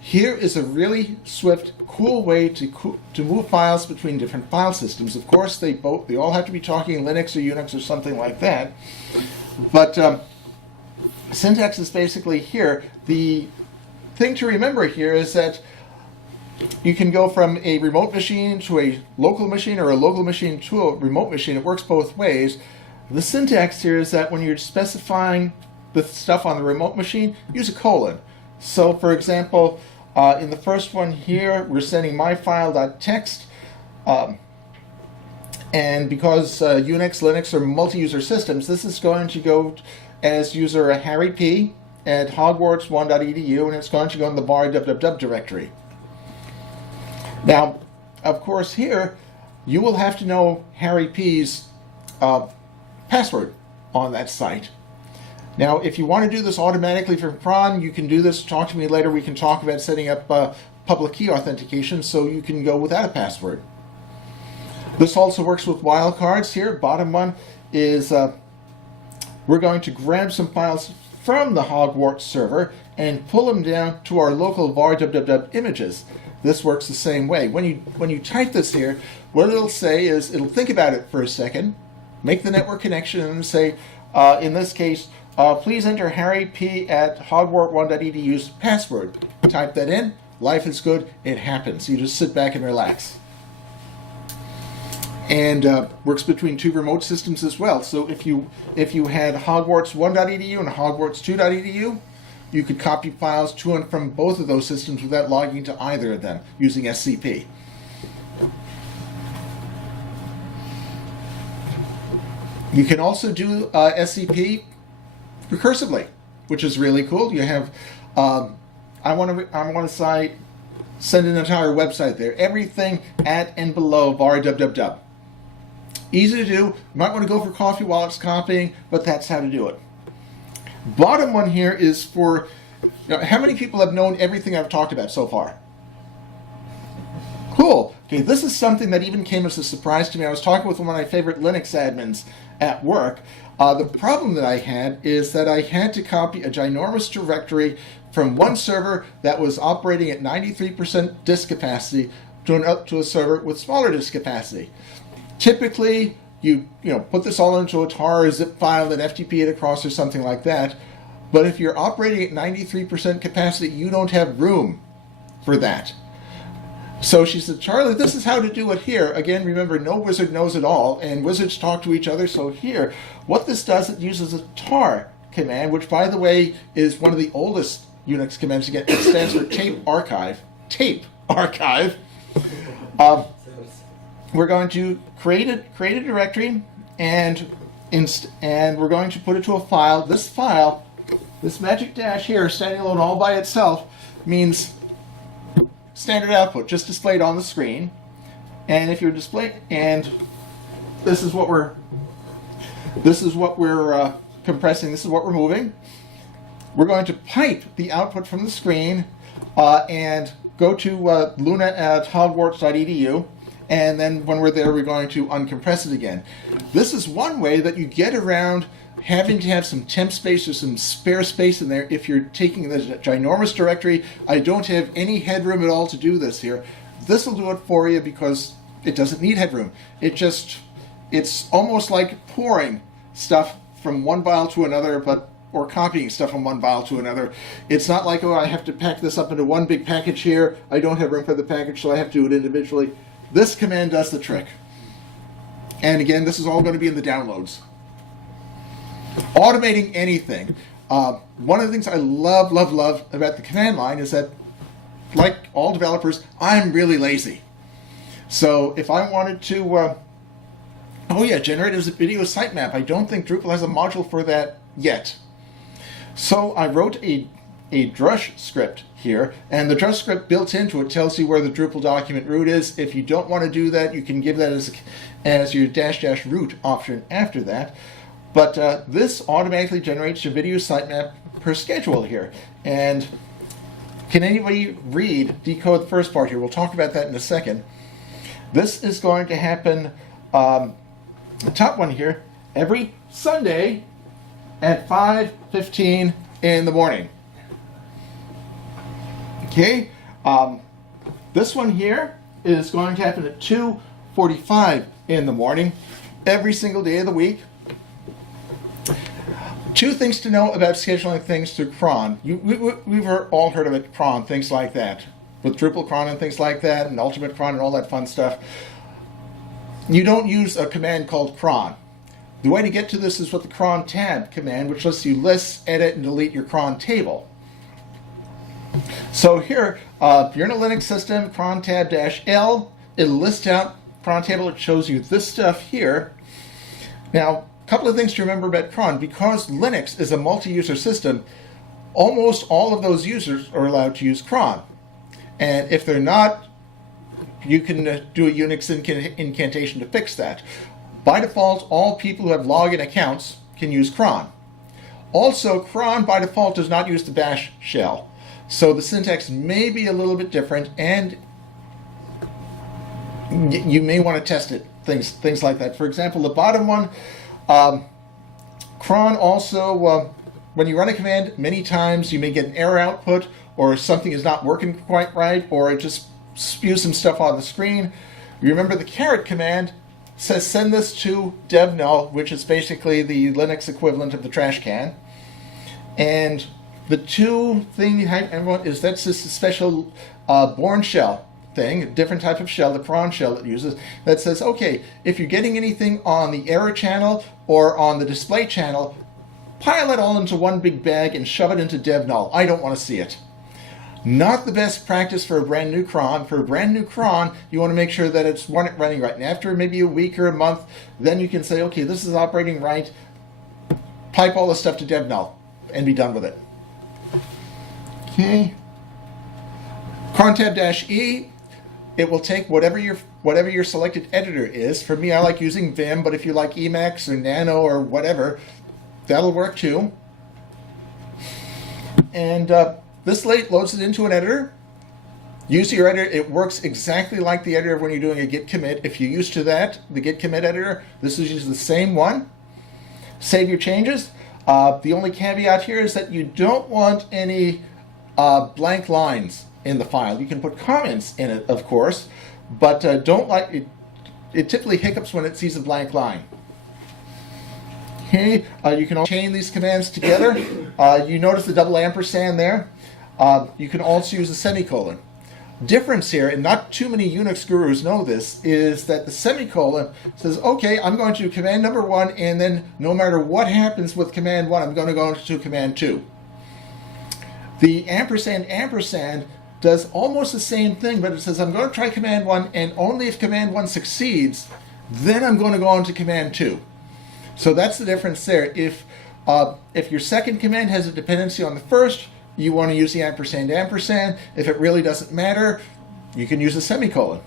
here is a really swift, cool way to move files between different file systems. Of course, they all have to be talking Linux or Unix or something like that. But syntax is basically here. The thing to remember here is that you can go from a remote machine to a local machine, or a local machine to a remote machine. It works both ways. The syntax here is that when you're specifying the stuff on the remote machine, use a colon. So, for example, in the first one here, we're sending myfile.txt, and because Unix, Linux are multi-user systems, this is going to go as user Harry P at hogwarts1.edu, and it's going to go in the bar www directory. Now, of course, here you will have to know Harry P's password on that site. Now, if you want to do this automatically from cron, you can do this. Talk to me later. We can talk about setting up public key authentication so you can go without a password. This also works with wildcards here. Bottom one is we're going to grab some files from the Hogwarts server and pull them down to our local var www images. This works the same way. When you type this here, what it'll say is it'll think about it for a second, make the network connection, and say, in this case, please enter Harry P at hogwarts1.edu's password. Type that in. Life is good. It happens. You just sit back and relax. And works between two remote systems as well. So if you had hogwarts1.edu and hogwarts2.edu, you could copy files to and from both of those systems without logging to either of them using SCP. You can also do SCP recursively, which is really cool. You have, I want to send an entire website there. Everything at and below var www. Easy to do. You might want to go for coffee while it's copying, but that's how to do it. Bottom one here is for, how many people have known everything I've talked about so far? Cool. Okay, this is something that even came as a surprise to me. I was talking with one of my favorite Linux admins at work. The problem that I had is that I had to copy a ginormous directory from one server that was operating at 93% disk capacity to a server with smaller disk capacity. Typically, you put this all into a tar or zip file and FTP it across or something like that. But if you're operating at 93% capacity, you don't have room for that. So she said, Charlie, this is how to do it here. Again, remember, no wizard knows it all, and wizards talk to each other. So here, what this does, it uses a tar command, which, by the way, is one of the oldest Unix commands to get. It stands for tape archive. Tape archive. we're going to create a directory, and we're going to put it to a file. This file, this magic dash here, standing alone all by itself, means standard output, just displayed on the screen. And if you're and this is what we're compressing. This is what we're moving. We're going to pipe the output from the screen and go to Luna at hogwarts.edu. And then when we're there, we're going to uncompress it again. This is one way that you get around having to have some temp space or some spare space in there if you're taking this ginormous directory. I don't have any headroom at all to do this here. This will do it for you because it doesn't need headroom. It's almost like pouring stuff from one file to another, or copying stuff from one file to another. It's not like, oh, I have to pack this up into one big package here. I don't have room for the package, so I have to do it individually. This command does the trick. And again, this is all going to be in the downloads. Automating anything. One of the things I love about the command line is that, like all developers, I'm really lazy. So if I wanted to, generate as a video sitemap, I don't think Drupal has a module for that yet. So I wrote a drush script here, and the drush script built into it tells you where the Drupal document root is. If you don't want to do that, you can give that as your -- root option after that. But this automatically generates your video sitemap per schedule here. And can anybody decode the first part here? We'll talk about that in a second. This is going to happen, the top one here, every Sunday at 5:15 in the morning. Okay, this one here is going to happen at 2:45 in the morning every single day of the week. Two things to know about scheduling things through cron. We've all heard of it, cron, things like that. With Drupal cron and things like that, and Ultimate cron and all that fun stuff. You don't use a command called cron. The way to get to this is with the cron tab command, which lets you list, edit, and delete your cron table. So here, if you're in a Linux system, cron tab -L, it'll list out cron table. It shows you this stuff here. Now, a couple of things to remember about cron. Because Linux is a multi-user system, almost all of those users are allowed to use cron. And if they're not, you can do a Unix incantation to fix that. By default, all people who have login accounts can use cron. Also, cron by default does not use the bash shell. So the syntax may be a little bit different, and you may want to test it, things like that. For example, the bottom one, cron also, when you run a command, many times you may get an error output, or something is not working quite right, or it just spews some stuff on the screen. You remember the caret command says send this to devnull, which is basically the Linux equivalent of the trash can. And the two thing everyone is that's this special Bourne shell thing, a different type of shell, the cron shell it uses, that says, okay, if you're getting anything on the error channel or on the display channel, pile it all into one big bag and shove it into devnull. I don't want to see it. Not the best practice for a brand new cron. For a brand new cron, you want to make sure that it's running right. And after maybe a week or a month, then you can say, okay, this is operating right. Pipe all the stuff to devnull and be done with it. Okay. Cron tab -E, it will take whatever your selected editor is. For me, I like using Vim, but if you like Emacs or Nano or whatever, that'll work too. And this loads it into an editor. Use your editor. It works exactly like the editor when you're doing a git commit. If you're used to that, the git commit editor, this is the same one. Save your changes. The only caveat here is that you don't want any blank lines in the file. You can put comments in it, of course, but don't like it. It typically hiccups when it sees a blank line. Okay, you can chain these commands together. You notice the double ampersand there. You can also use a semicolon. Difference here, and not too many Unix gurus know this, is that the semicolon says, okay, I'm going to do command number 1, and then no matter what happens with command 1, I'm going to go into command 2. The ampersand does almost the same thing, but it says I'm going to try command 1, and only if command 1 succeeds, then I'm going to go on to command 2. So that's the difference there. If your second command has a dependency on the first, you want to use the ampersand ampersand. If it really doesn't matter, you can use a semicolon.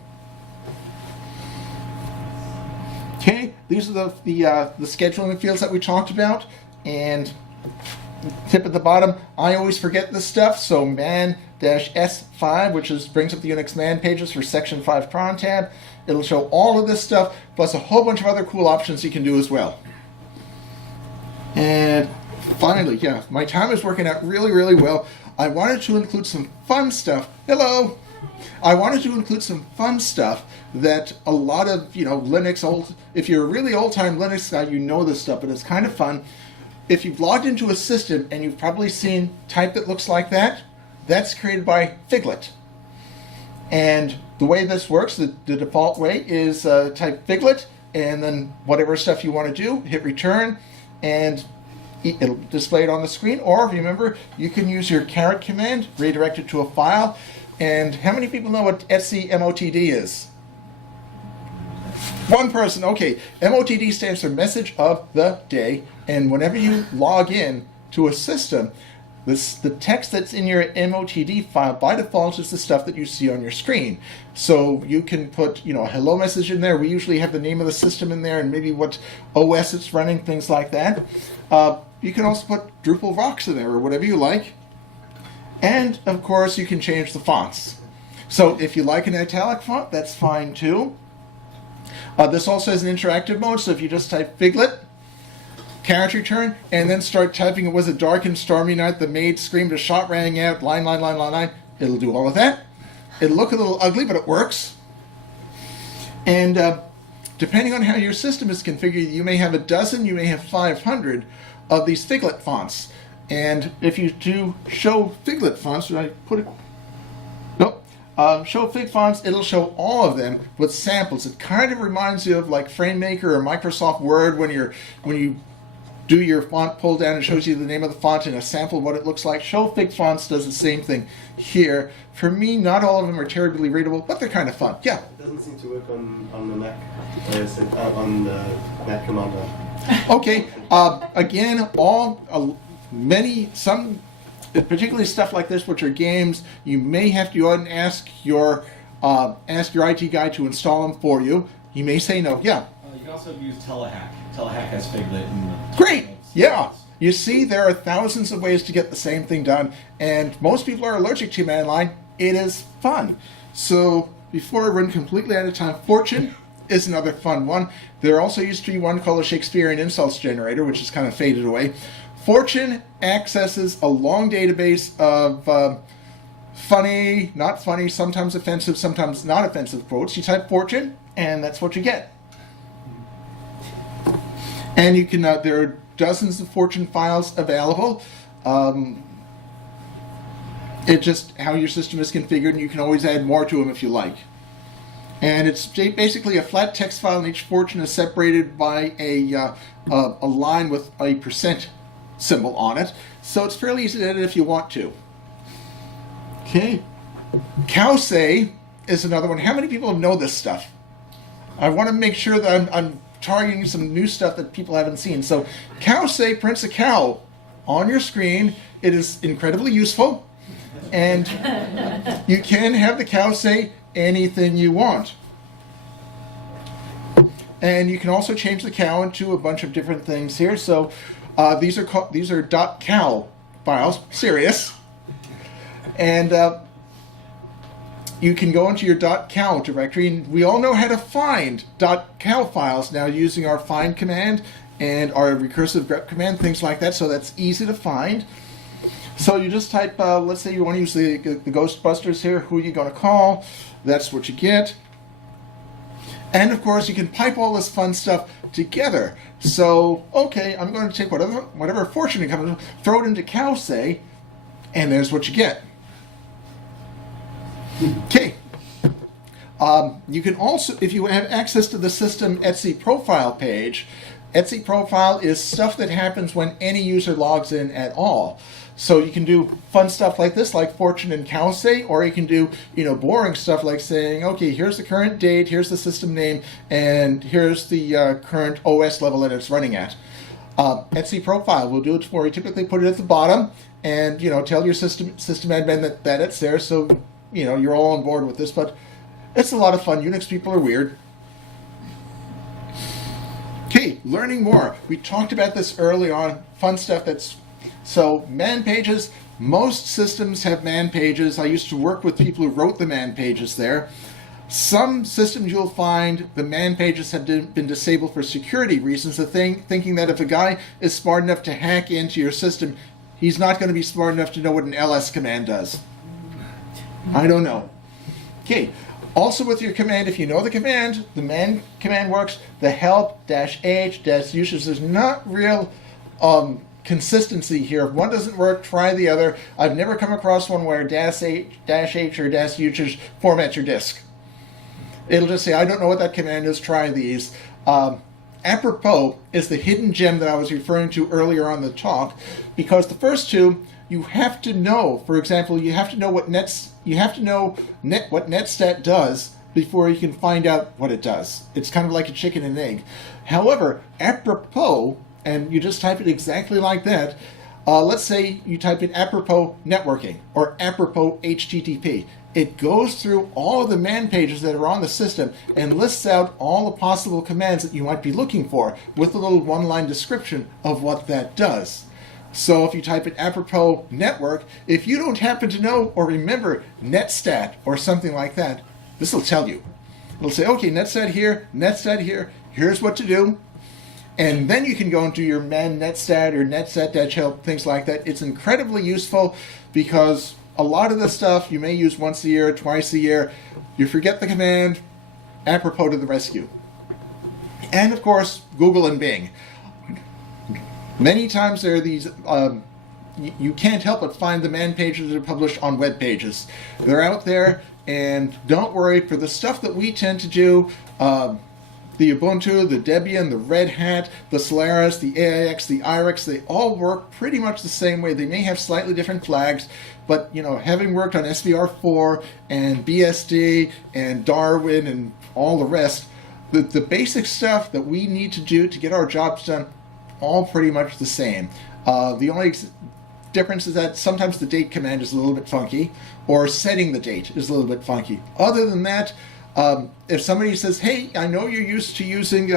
Okay, these are the scheduling fields that we talked about, and tip at the bottom, I always forget this stuff, so man-s5, which brings up the Unix man pages for section 5 cron tab. It'll show all of this stuff, plus a whole bunch of other cool options you can do as well. And finally, yeah, my time is working out really, really well. I wanted to include some fun stuff. Hello! I wanted to include some fun stuff that a lot of, Linux if you're a really old-time Linux guy, you know this stuff, but it's kind of fun. If you've logged into a system and you've probably seen type that looks like that, that's created by Figlet. And the way this works, the default way is type Figlet, and then whatever stuff you want to do, hit return, and it'll display it on the screen. Or remember, you can use your caret command, redirect it to a file. And how many people know what FCMOTD is? One person. Okay, MOTD stands for Message of the Day. And whenever you log in to a system, the text that's in your MOTD file by default is the stuff that you see on your screen. So you can put, a hello message in there. We usually have the name of the system in there and maybe what OS it's running, things like that. You can also put Drupal rocks in there or whatever you like. And of course, you can change the fonts. So if you like an italic font, that's fine too. This also has an interactive mode, so if you just type Figlet, caret return, and then start typing, it was a dark and stormy night, the maid screamed, a shot rang out, line, it'll do all of that. It'll look a little ugly, but it works. And depending on how your system is configured, you may have a dozen, you may have 500 of these Figlet fonts. And if you do show Figlet fonts, should I put it? Nope. Show Fig fonts, it'll show all of them with samples. It kind of reminds you of like FrameMaker or Microsoft Word when you do your font pull down, it shows you the name of the font and a sample of what it looks like. Show Fig fonts does the same thing here. For me, not all of them are terribly readable, but they're kind of fun. Yeah. It doesn't seem to work on the Mac. On the Mac command line. Okay. Again, some, particularly stuff like this, which are games, you may have to go ahead and ask your IT guy to install them for you. He may say no. Yeah. You can also use Telehack. Telehack has Figlet. Great. Yeah. You see, there are thousands of ways to get the same thing done, and most people are allergic to command line. It is fun. So before I run completely out of time, Fortune is another fun one. There also used to be one called a Shakespearean insults generator, which has kind of faded away. Fortune accesses a long database of funny, not funny, sometimes offensive, sometimes not offensive quotes. You type Fortune, and that's what you get. And you can, there are dozens of Fortune files available. It's just how your system is configured, and you can always add more to them if you like. And it's basically a flat text file, and each Fortune is separated by a line with a % symbol on it. So it's fairly easy to edit if you want to. Okay. Cowsay is another one. How many people know this stuff? I want to make sure that I'm targeting some new stuff that people haven't seen. So Cowsay prints a cow on your screen. It is incredibly useful. And you can have the cow say anything you want. And you can also change the cow into a bunch of different things here. So these are .cow files, serious. And you can go into your .cow directory, and we all know how to find .cow files now using our find command and our recursive grep command, things like that. So that's easy to find. So you just type, let's say you want to use the Ghostbusters here. Who are you going to call? That's what you get. And of course, you can pipe all this fun stuff together. So, okay, I'm going to take whatever Fortune comes, throw it into Cowsay, and there's what you get. Okay. You can also, if you have access to the system Etsy profile page, Etsy profile is stuff that happens when any user logs in at all. So you can do fun stuff like this, like fortune and say, or you can do, boring stuff like saying, okay, here's the current date, here's the system name, and here's the current OS level that it's running at. Etsy profile will do it for you. Typically put it at the bottom and, tell your system admin that it's there, so, you're all on board with this, but it's a lot of fun. Unix people are weird. Okay, learning more. We talked about this early on. Fun stuff so man pages. Most systems have man pages. I used to work with people who wrote the man pages there. Some systems you'll find the man pages have been disabled for security reasons. Thinking that if a guy is smart enough to hack into your system, he's not going to be smart enough to know what an ls command does. I don't know. Okay. Also with your command, if you know the command, the man command works. The help -h-users, there's not real consistency here. If one doesn't work, try the other. I've never come across one where -h or -users formats your disk. It'll just say, I don't know what that command is, try these. Apropos is the hidden gem that I was referring to earlier on the talk, because the first two, you have to know. For example, you have to know what what netstat does before you can find out what it does. It's kind of like a chicken and egg. However, apropos, and you just type it exactly like that. Let's say you type in apropos networking or apropos HTTP. It goes through all of the man pages that are on the system and lists out all the possible commands that you might be looking for with a little one-line description of what that does. So if you type in apropos network, if you don't happen to know or remember netstat or something like that, this will tell you. It'll say, okay, netstat here, here's what to do. And then you can go into your man netstat or netstat-help, things like that. It's incredibly useful because a lot of the stuff you may use once a year, twice a year. You forget the command, apropos to the rescue. And of course, Google and Bing. Many times there are these, you can't help but find the man pages that are published on web pages. They're out there, and don't worry, for the stuff that we tend to do, the Ubuntu, the Debian, the Red Hat, the Solaris, the AIX, the IRIX, they all work pretty much the same way. They may have slightly different flags, but having worked on SVR4 and BSD and Darwin and all the rest, the basic stuff that we need to do to get our jobs done, all pretty much the same. The only difference is that sometimes the date command is a little bit funky, or setting the date is a little bit funky. Other than that, if somebody says, hey, I know you're used to using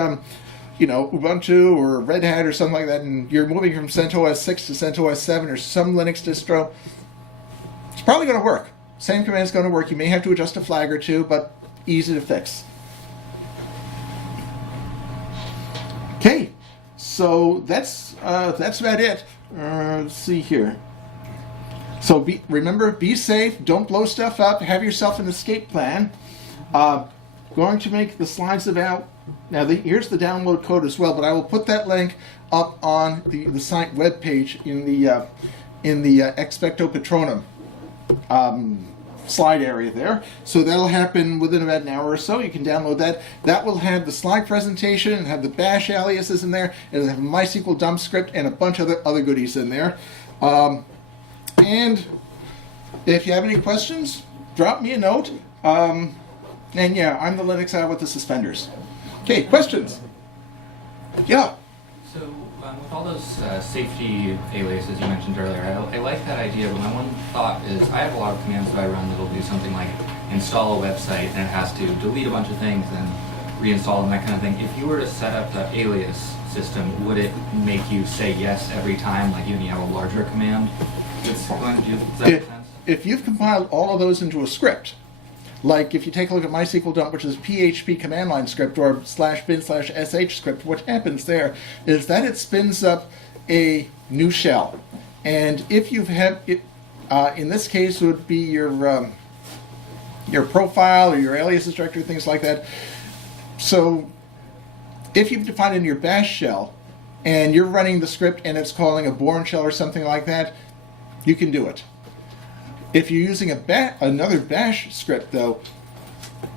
Ubuntu or Red Hat or something like that, and you're moving from CentOS 6 to CentOS 7 or some Linux distro, it's probably going to work. Same command is going to work. You may have to adjust a flag or two, but easy to fix. Okay. So that's about it. Let's see here. So remember, be safe. Don't blow stuff up. Have yourself an escape plan. Going to make the slides about. Now here's the download code as well, but I will put that link up on the site webpage in the Expecto Patronum slide area there. So that'll happen within about an hour or so. You can download that. That will have the slide presentation and have the bash aliases in there. It'll have a MySQL dump script and a bunch of other goodies in there. And if you have any questions, drop me a note. And yeah, I'm the Linux guy with the suspenders. Okay, questions? Yeah. So with all those safety aliases you mentioned earlier, I like that idea, but my one thought is I have a lot of commands that I run that will do something like install a website and it has to delete a bunch of things and reinstall them, that kind of thing. If you were to set up the alias system, would it make you say yes every time, like even you have a larger command? It's going to do, does that make sense? If you've compiled all of those into a script, like if you take a look at MySQL dump, which is PHP command line script or /bin/sh script, what happens there is that it spins up a new shell. And if you have it, in this case, it would be your profile or your aliases directory, things like that. So if you've defined in your bash shell and you're running the script and it's calling a Bourne shell or something like that, you can do it. If you're using another bash script, though,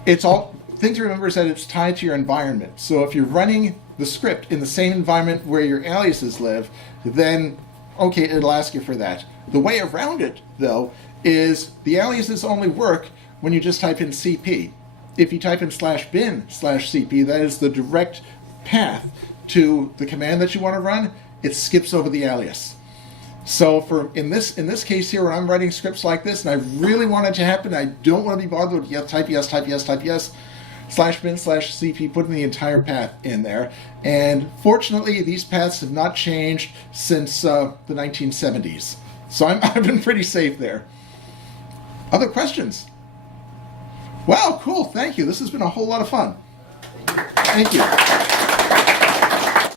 it's all thing to remember is that it's tied to your environment. So if you're running the script in the same environment where your aliases live, then okay, it'll ask you for that. The way around it, though, is the aliases only work when you just type in CP. If you type in /bin/CP, that is the direct path to the command that you want to run. It skips over the alias. So for in this case here, when I'm writing scripts like this, and I really want it to happen, I don't want to be bothered with type yes, /bin/CP, putting the entire path in there. And fortunately, these paths have not changed since the 1970s. So I've been pretty safe there. Other questions? Wow, cool, thank you. This has been a whole lot of fun. Thank you.